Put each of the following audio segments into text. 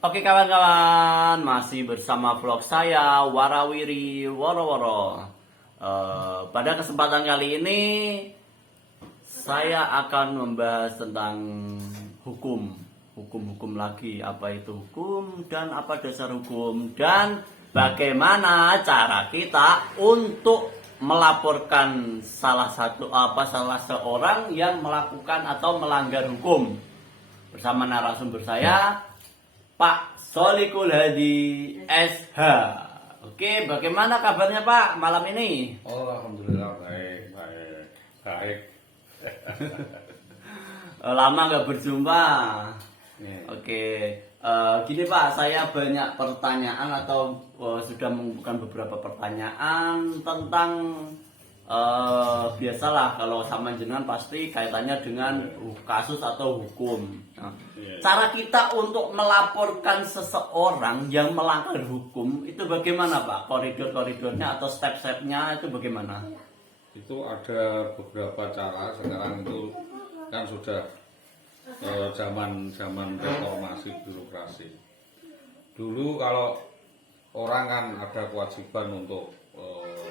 Oke kawan-kawan, masih bersama vlog saya Warawiri Woro-Woro. Pada kesempatan kali ini saya akan membahas tentang hukum lagi, apa itu hukum dan apa dasar hukum dan bagaimana cara kita untuk melaporkan salah seorang yang melakukan atau melanggar hukum. Bersama narasumber saya Pak Solikul Hadi SH. Oke, bagaimana kabarnya Pak malam ini? Oh, alhamdulillah baik. Lama nggak berjumpa. Nih. Oke, gini Pak, saya banyak pertanyaan atau sudah mengumpulkan beberapa pertanyaan tentang biasalah kalau sama jenengan pasti kaitannya dengan kasus atau hukum. Nah, cara kita untuk melaporkan seseorang yang melanggar hukum itu bagaimana Pak? Koridor-koridornya atau step-stepnya itu bagaimana? Itu ada beberapa cara. Sekarang itu kan sudah zaman reformasi birokrasi. Dulu kalau orang kan ada kewajiban untuk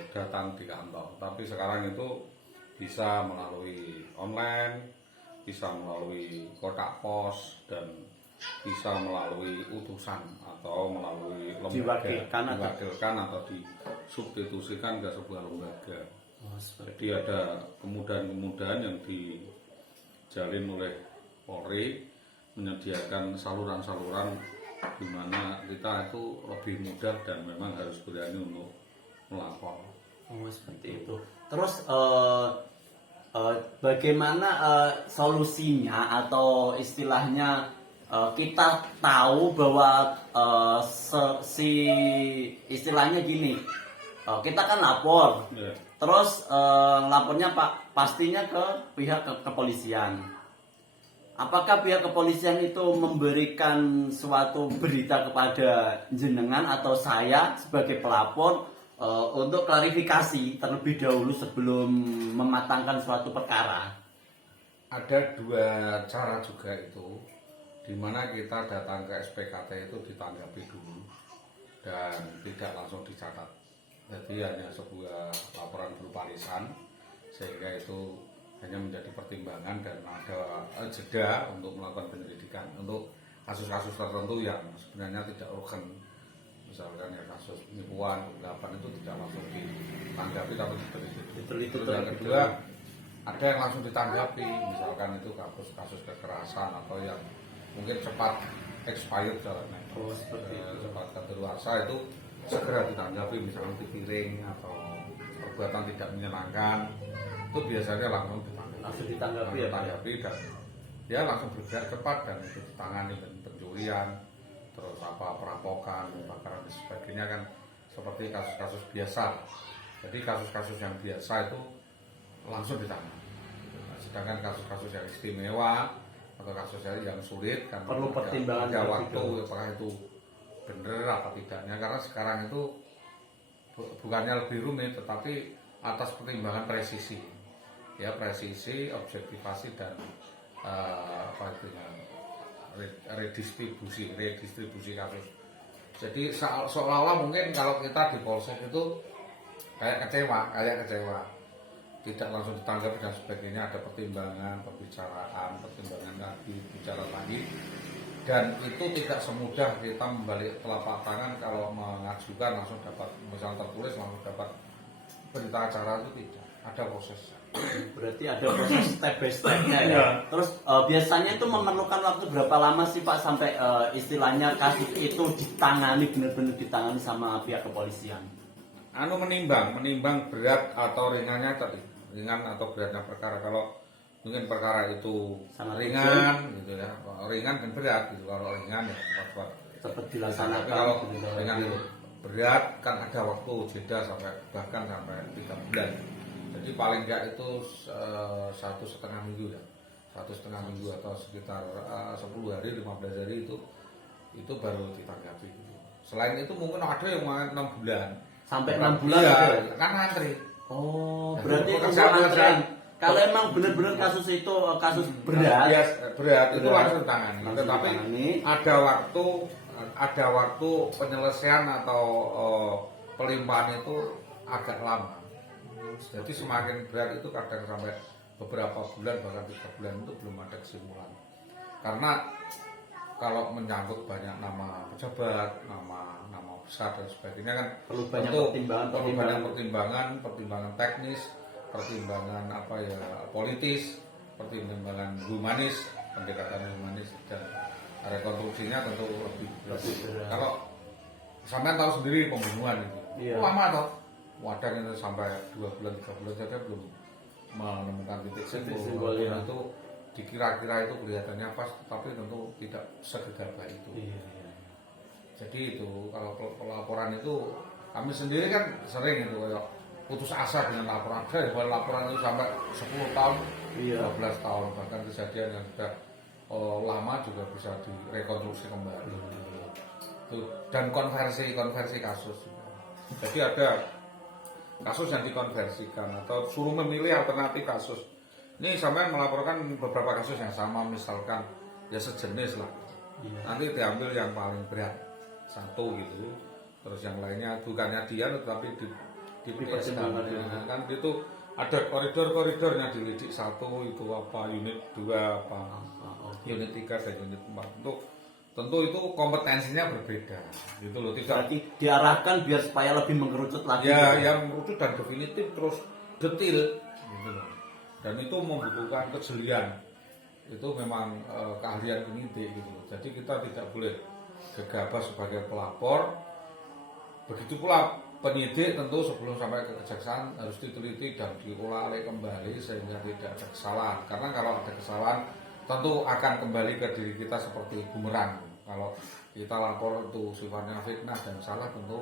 datang di kantor, tapi sekarang itu bisa melalui online, bisa melalui kotak pos, dan bisa melalui utusan atau melalui lembaga, diwakilkan atau disubstitusikan ke sebuah lembaga. Jadi ada kemudahan-kemudahan yang dijalin oleh Polri, menyediakan saluran-saluran di mana kita itu lebih mudah dan memang harus berani untuk melapor. Oh, seperti itu. Terus bagaimana solusinya atau istilahnya kita tahu bahwa istilahnya gini, kita kan lapor, terus lapornya Pak pastinya ke pihak kepolisian. Apakah pihak kepolisian itu memberikan suatu berita kepada jenengan atau saya sebagai pelapor untuk klarifikasi terlebih dahulu sebelum mematangkan suatu perkara? Ada dua cara juga itu, di mana kita datang ke SPKT itu ditanggapi dulu dan tidak langsung dicatat. Jadi hanya sebuah laporan berupa lisan, sehingga itu hanya menjadi pertimbangan dan ada jeda untuk melakukan penyelidikan untuk kasus-kasus tertentu yang sebenarnya tidak urgen. Misalkan ya kasus penipuan, penggelapan itu tidak langsung ditanggapi tapi diteliti. Yang kedua, ada yang langsung ditanggapi, misalkan itu kasus kekerasan atau yang mungkin cepat expired jalannya, cepat kadaluarsa itu segera ditanggapi, misalkan dipiring atau perbuatan tidak menyenangkan, itu biasanya langsung ditanggapi dan dia langsung bergerak cepat dan itu ditangani. Pencurian, terus perampokan, pembakaran dan sebagainya kan seperti kasus-kasus biasa. Jadi kasus-kasus yang biasa itu langsung ditangani. Sedangkan kasus-kasus yang istimewa atau kasus yang sulit kan perlu pertimbangan ada waktu apakah itu benar apa tidaknya, karena sekarang itu bukannya lebih rumit tetapi atas pertimbangan presisi, ya presisi, objektivasi dan redistribusi kasus. Jadi seolah-olah mungkin kalau kita di polsek itu kayak kecewa, tidak langsung ditanggapi dan sebagainya, ada pertimbangan lagi, bicara lagi, dan itu tidak semudah kita membalik telapak tangan kalau mengajukan langsung dapat, misalnya tertulis langsung dapat berita acara, itu tidak, ada proses. Berarti ada proses step by step-nya ya. Terus biasanya itu memerlukan waktu berapa lama sih Pak sampai istilahnya kasus itu benar-benar ditangani sama pihak kepolisian? Menimbang berat atau ringannya tadi, ringan atau beratnya perkara. Kalau mungkin perkara itu sangat ringan gitu ya, ringan dan berat gitu. Kalau ringan ya cepat dilaksanakan. Kalau ringan itu berat kan ada waktu jeda bahkan sampai 3 bulan. Jadi paling enggak itu 1,5 minggu ya, 1,5 minggu atau sekitar 10 hari, 15 hari itu baru ditanggapi. Selain itu mungkin ada yang 6 bulan. Sampai 6 bulan ya, kan ngantri. Oh, berarti itu antrean. Kalau emang benar-benar kasus itu kasus berat itu langsung ditangani. Tetapi ada waktu ada waktu penyelesaian atau pelimpahan itu agak lama. Jadi semakin berat itu kadang sampai beberapa bulan bahkan 3 bulan itu belum ada kesimpulan. Karena kalau menyangkut banyak nama pejabat, nama besar dan sebagainya kan Perlu banyak pertimbangan teknis, pertimbangan politis, pertimbangan humanis, pendekatan humanis dan rekonstruksinya tentu lebih berat. Kalau sampai tahu sendiri pembunuhan itu lama toh, kadang itu sampai 2 bulan 3 bulan saja belum menemukan titik simbol itu dikira-kira itu kelihatannya pas, tapi tentu tidak segegabah itu. Jadi itu kalau pelaporan itu kami sendiri kan sering itu kayak putus asa dengan laporan. Laporan itu sampai 10 tahun, 12 tahun bahkan kejadian yang sudah lama juga bisa direkonstruksi kembali. Dan konversi kasus. Jadi ada kasus yang dikonversikan atau suruh memilih alternatif kasus. Ini sampai melaporkan beberapa kasus yang sama, misalkan ya sejenis lah. Nanti diambil yang paling berat satu gitu, terus yang lainnya bukannya dia tetapi dipertimbangkan. Kan itu ada koridornya dilidik satu itu apa, unit 2 apa, unit 3 dan unit 4. Tentu itu kompetensinya berbeda gitu loh, tidak berarti diarahkan biar supaya lebih mengerucut lagi. Ya, yang mengerucut dan definitif terus detil gitu loh. Dan itu membutuhkan kejelian. Itu memang keahlian penyidik gitu loh. Jadi kita tidak boleh gegabah sebagai pelapor. Begitu pula penyidik tentu sebelum sampai ke kejaksaan harus diteliti dan diolah kembali sehingga tidak ada kesalahan. Karena kalau ada kesalahan tentu akan kembali ke diri kita seperti bumerang. Kalau kita lapor itu sifatnya fitnah dan salah, tentu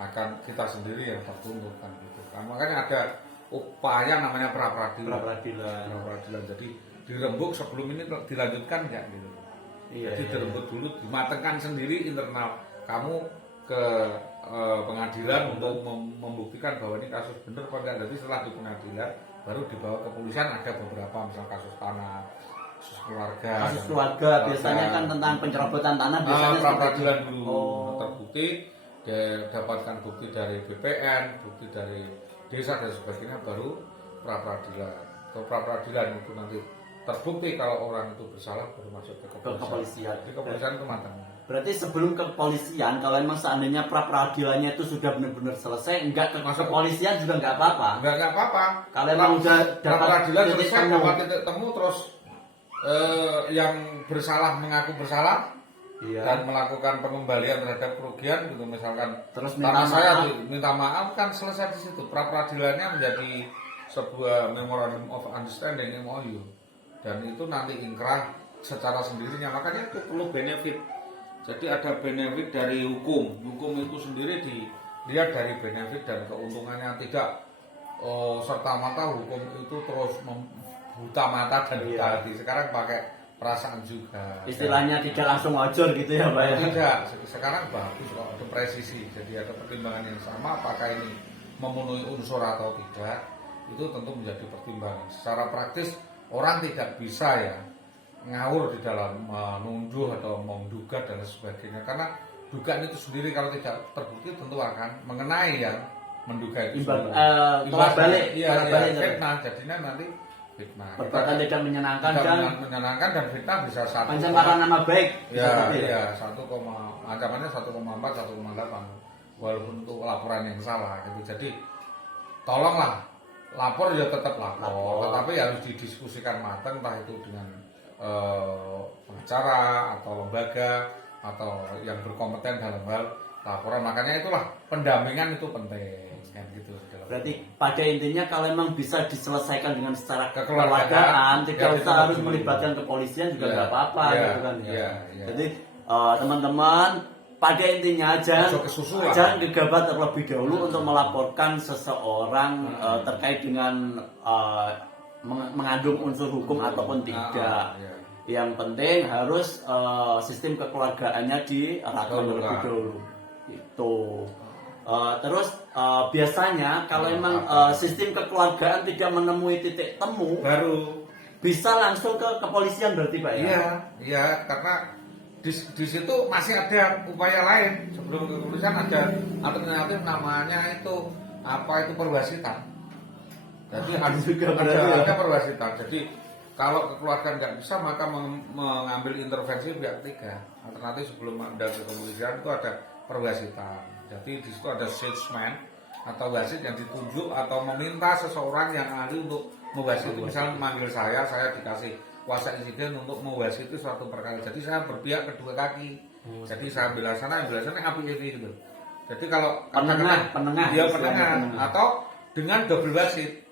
akan kita sendiri yang tertuntut kan gitu. Kan makanya ada upaya namanya pra-peradilan. Jadi dirembuk sebelum ini dilanjutkan ya gitu. Jadi dirembuk dulu, dimatangkan sendiri internal. Kamu ke pengadilan untuk membuktikan bahwa ini kasus benar apa enggak. Jadi setelah di pengadilan baru dibawa ke kepolisian. Ada beberapa misal kasus tanah, kasus keluarga biasanya kan tentang pencerobotan tanah biasanya pra-peradilan dulu. Terbukti dapatkan bukti dari BPN, bukti dari desa dan sebagainya, baru pra-peradilan. Ke pra-peradilan itu nanti terbukti kalau orang itu bersalah baru masuk ke kepolisian. Di kepolisian itu matang. Berarti sebelum ke kepolisian, kalau memang seandainya pra-peradilannya itu sudah benar-benar selesai, enggak ke kepolisian juga enggak apa-apa. Enggak apa-apa. Kalau memang udah dapat pra-peradilan selesai, dapat titik temu, terus yang bersalah mengaku bersalah. Dan melakukan pengembalian terhadap kerugian gitu, misalkan terus tanah saya minta maaf, kan selesai di situ. Pra-peradilannya menjadi sebuah memorandum of understanding MOU, dan itu nanti ingkrah secara sendirinya. Makanya itu perlu benefit. Jadi ada benefit dari hukum itu sendiri dilihat dari benefit dan keuntungannya, tidak serta-merta hukum itu terus buta mata dan buta hati. Sekarang pakai perasaan juga. Istilahnya tidak langsung wajar gitu ya Pak ya? Tidak, sekarang bagus kok, ada presisi. Jadi ada pertimbangan yang sama, apakah ini memenuhi unsur atau tidak, itu tentu menjadi pertimbangan. Secara praktis orang tidak bisa ya ngawur di dalam menunjuk atau menduga dan sebagainya, karena dugaan itu sendiri kalau tidak terbukti tentu akan mengenai yang menduga itu. Tolak balik, fitnah, jadinya nanti fitnah. Perbuatan tidak menyenangkan dan fitnah bisa satu. Pencemaran nama baik. Iya, ancamannya 1,4, 1,8. Walaupun itu laporan yang salah gitu. Jadi tolonglah, lapor ya tetap lapor, tetapi harus didiskusikan matang, entah itu dengan pengacara atau lembaga atau yang berkompeten dalam hal laporan. Makanya itulah pendampingan itu penting kan gitu. Berarti pada intinya kalau memang bisa diselesaikan dengan secara kekeluargaan, tidak usah harus melibatkan kepolisian juga nggak apa-apa gitu kan ya. Jadi teman-teman, pada intinya jangan gegabah terlebih dahulu untuk melaporkan seseorang terkait dengan mengandung unsur hukum ataupun tidak. Yang penting harus sistem kekeluargaannya diarahkan terlebih dahulu. Itu. Terus biasanya kalau memang sistem kekeluargaan tidak menemui titik temu, baru bisa langsung ke kepolisian berarti Pak ya? Iya, karena di situ masih ada upaya lain sebelum ke kepolisian, ada alternatif namanya itu apa itu perwasitan. Jadi ada perwasitan. Jadi kalau kekeluargaan nggak bisa maka mengambil intervensi pihak ketiga. Alternatif sebelum ada ke kepolisian itu ada perwasitan. Jadi di situ ada salesman atau wasit yang ditunjuk atau meminta seseorang yang ahli untuk mewasiti. Misalnya memanggil saya dikasih kuasa insiden untuk mewasiti suatu perkara. Jadi saya berpihak kedua kaki. Jadi saya bela sana api ini gitu. Jadi kalau penengah dia penengah atau dengan double wasit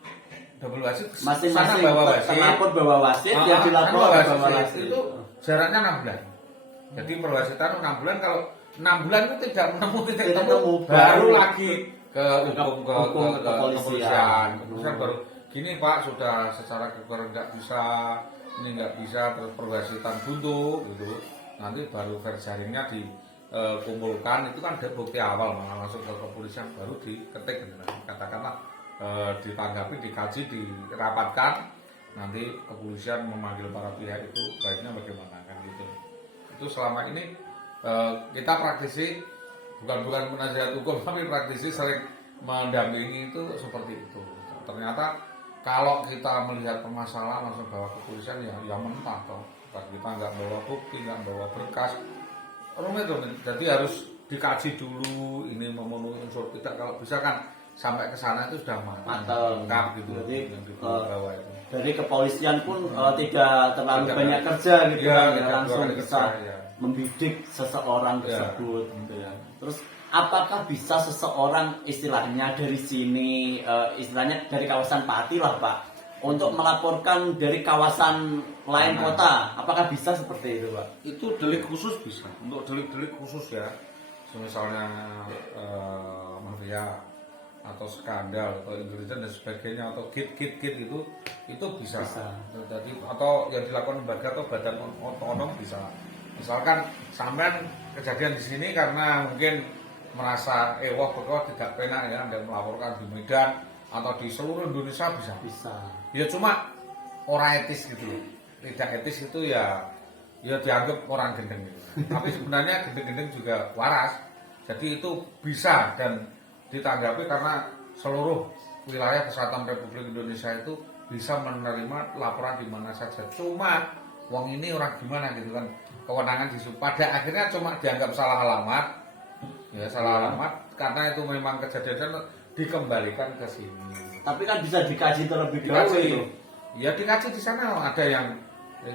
masing-masing bawa wasit, pelapor bawa wasit, yang dilapor bawa wasit. Itu jaraknya 6 bulan. Jadi perwasitan 6 bulan, kalau 6 bulan itu tidak menemukan titik temu, baru lagi ke kepolisian. Kepolisian baru gini Pak, sudah secara kekeluargaan nggak bisa, ini nggak bisa, terus perwasitan buntu gitu. Nanti baru versi jaringnya dikumpulkan, itu kan ada bukti awal, malah masuk ke kepolisian baru diketik gitu. Katakanlah ditanggapi, dikaji, dirapatkan, nanti kepolisian memanggil para pihak itu baiknya bagaimana kan gitu. Itu selama ini kita praktisi bukan penasihat hukum, tapi praktisi sering mendampingi itu seperti itu. Ternyata kalau kita melihat permasalahan langsung bawa kepolisian ya mentah toh. Kita nggak bawa bukti, nggak bawa berkas, rumit. Jadi harus dikaji dulu ini memenuhi unsur tidak, kalau bisa kan sampai ke sana itu sudah lengkap gitu. Jadi bawah itu. dari kepolisian pun tidak terlalu banyak kerja gitu ya, langsung bisa membidik seseorang tersebut gitu ya. Terus apakah bisa seseorang istilahnya dari sini istilahnya dari kawasan Pati lah Pak untuk melaporkan dari kawasan lain kota, apakah bisa seperti itu Pak? Itu delik khusus bisa, untuk delik khusus ya, misalnya mafia atau skandal atau intelijen dan sebagainya atau git itu bisa. Jadi atau yang dilakukan lembaga atau badan otonom bisa. Misalkan sampean kejadian di sini karena mungkin merasa pokoknya tidak penak ya, Anda melaporkan di Medan atau di seluruh Indonesia bisa. Ya cuma orang etis gitu. Tidak etis itu ya dianggap orang gendeng gitu. Tapi sebenarnya gendeng-gendeng juga waras. Jadi itu bisa dan ditanggapi karena seluruh wilayah kesatuan Republik Indonesia itu bisa menerima laporan di mana saja. Cuma wong ini orang gimana gitu kan, kewenangan pada akhirnya cuma dianggap salah alamat karena itu memang kejadian dikembalikan ke sini. Tapi kan bisa dikaji terlebih dahulu itu. Ya dikaji di sana ada yang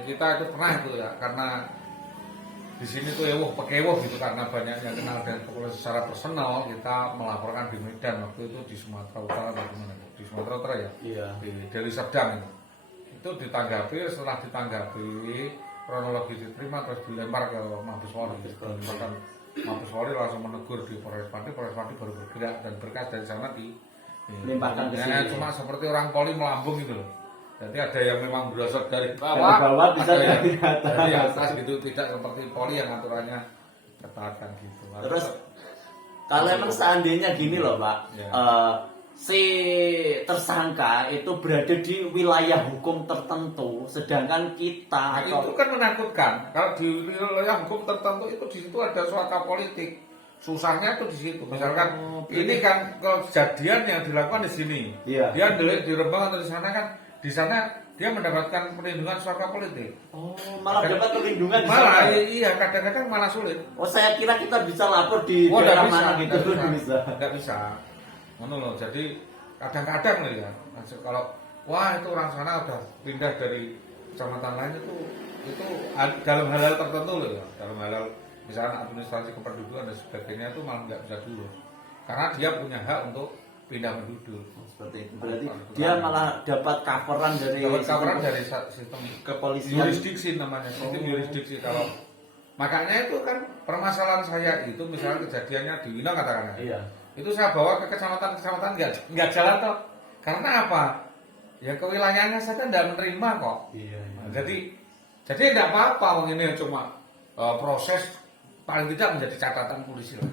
kita itu pernah itu ya, karena di sini tuh pekewoh gitu karena banyak yang kenal dengan kepolisian secara personal, kita melaporkan di Medan waktu itu di Sumatera Utara atau di mana? Di Sumatera Utara ya. Iya. Di Deli Serdang itu ditanggapi, setelah ditanggapi kronologi diterima terus dilempar ke Mabes Polri. Dilemparkan Mabes Polri langsung menegur di Polres Pati baru bergerak dan berkas dari sana dilimpahkan ke sini. Cuma seperti orang poli melambung gitu loh. Jadi ada yang memang berasal dari bawah bisa dari atas gitu, tidak seperti poli yang aturannya ketat kan gitu. Terus kalau emang seandainya gini loh Pak, si tersangka itu berada di wilayah hukum tertentu, sedangkan kita itu kan menakutkan. Kalau di wilayah hukum tertentu itu di situ ada suaka politik. Susahnya itu di situ. Misalkan ini kan kejadian yang dilakukan di sini, dia di Rembang atau di sana kan. Di sana dia mendapatkan perlindungan suaka politik. Oh, malah dapat perlindungan di sana. Iya, kadang-kadang malah sulit. Oh, saya kira kita bisa lapor di daerah mana gitu. Enggak bisa. Menurut jadi kadang-kadang loh ya. Kalau itu orang sana udah pindah dari kecamatan lain itu dalam hal-hal tertentu loh ya. Dalam hal misalnya administrasi kependudukan dan sebagainya itu malah nggak bisa dulu. Karena dia punya hak untuk pindah penduduk. Seperti itu. Berarti dia malah dapat coveran dari sistem kepolisian. Yurisdiksi namanya, sistem yurisdiksi. Kalau makanya itu kan permasalahan saya itu misalnya kejadiannya di Wina katakanlah. Iya. Itu saya bawa ke kecamatan nggak jalan toh. Karena apa? Ya ke wilayahnya saya kan tidak menerima kok. Iya. Nah, jadi tidak apa-apa ini cuma proses paling tidak menjadi catatan polisi lah.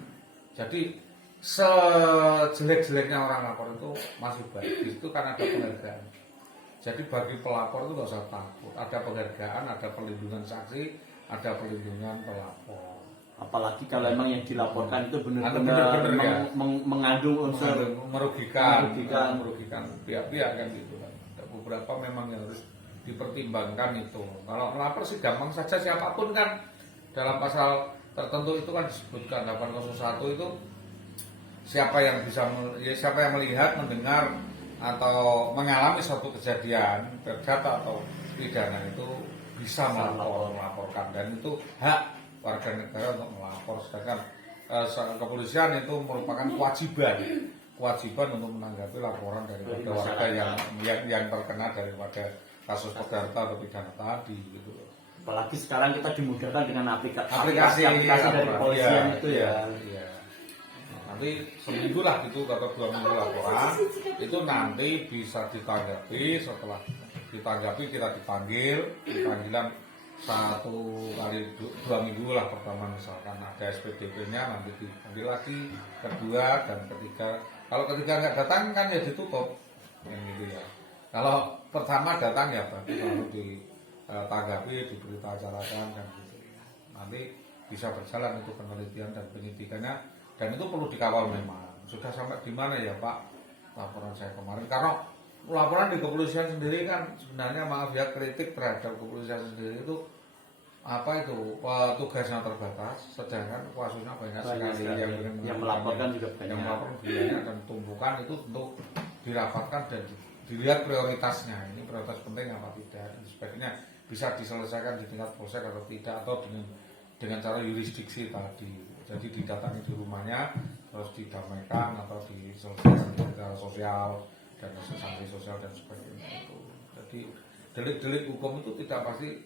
Jadi sejelek-jeleknya orang lapor itu masih baik. Di situ kan ada penghargaan. Jadi bagi pelapor itu nggak usah takut. Ada penghargaan, ada perlindungan saksi, ada pelindungan pelapor. Apalagi kalau emang yang dilaporkan itu Bener-bener, benar-benar ya. mengandung unsur merugikan pihak-pihak kan gitu kan. Ada beberapa memang yang harus dipertimbangkan itu. Kalau melapor sih gampang saja, siapapun kan dalam pasal tertentu itu kan disebutkan 801 itu siapa yang melihat, mendengar atau mengalami suatu kejadian perdata atau pidana itu bisa melaporkan, dan itu hak warga negara untuk melapor. Sedangkan kepolisian itu merupakan kewajiban untuk menanggapi laporan dari warga yang terkena daripada kasus perdata atau pidana tadi gitu. Apalagi sekarang kita dimudahkan dengan aplikasi dari kepolisian itu ya. Iya. Nanti seminggu lah gitu atau 2 minggu laporan itu nanti bisa ditanggapi. Setelah ditanggapi kita panggilan 1 kali 2 minggu lah. Pertama misalkan ada SPDP-nya, nanti dipanggil lagi, kedua dan ketiga. Kalau ketiga nggak datang kan ya ditutup yang gitu ya. Kalau pertama datang ya berarti kalau ditanggapi, diberita acarakan dan gitu. Nanti bisa berjalan itu penelitian dan penyidikannya, dan itu perlu dikawal memang. Sudah sampai di mana ya Pak laporan saya kemarin? Karena laporan di kepolisian sendiri kan sebenarnya, maaf ya, kritik terhadap kepolisian sendiri itu tugasnya terbatas, sedangkan kasusnya banyak sekali yang melaporkan juga banyak. Yang melaporkan banyak, dan tumpukan itu untuk dirapatkan dan dilihat prioritasnya. Ini prioritas penting apa tidak, dan sebaiknya bisa diselesaikan di tingkat polsek atau tidak, atau dengan cara yurisdiksi tadi. Jadi didatangi di rumahnya, terus didamaikan atau diselesaikan di tingkat sosial dan sanksi sosial dan sebagainya itu. Jadi delik-delik hukum itu tidak pasti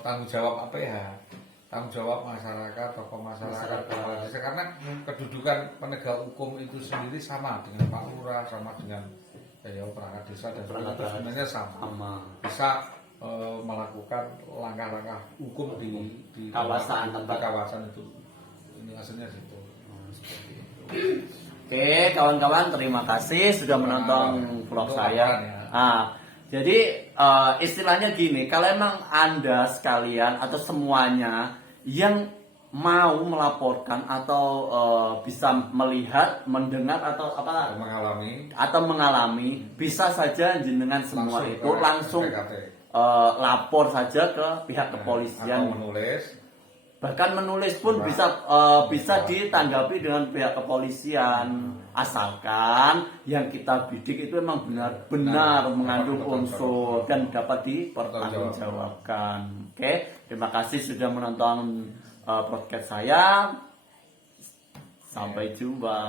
tanggung jawab tanggung jawab masyarakat, tokoh masyarakat. Karena kedudukan penegak hukum itu sendiri sama dengan Pak Lurah, sama dengan perangkat desa, dan sebenarnya sama. Bisa melakukan langkah-langkah hukum di kawasan itu. Ini hasilnya situ. Oke, kawan-kawan, terima kasih sudah menonton vlog saya. Jadi istilahnya gini, kalau emang Anda sekalian atau semuanya yang mau melaporkan atau bisa melihat, mendengar atau mengalami, bisa saja jenengan semua langsung lapor saja ke pihak kepolisian. Bahkan menulis pun bisa ditanggapi dengan pihak kepolisian, asalkan yang kita bidik itu memang benar-benar mengandung unsur dan dapat dipertanggungjawabkan. Oke, terima kasih sudah menonton podcast saya. Sampai jumpa.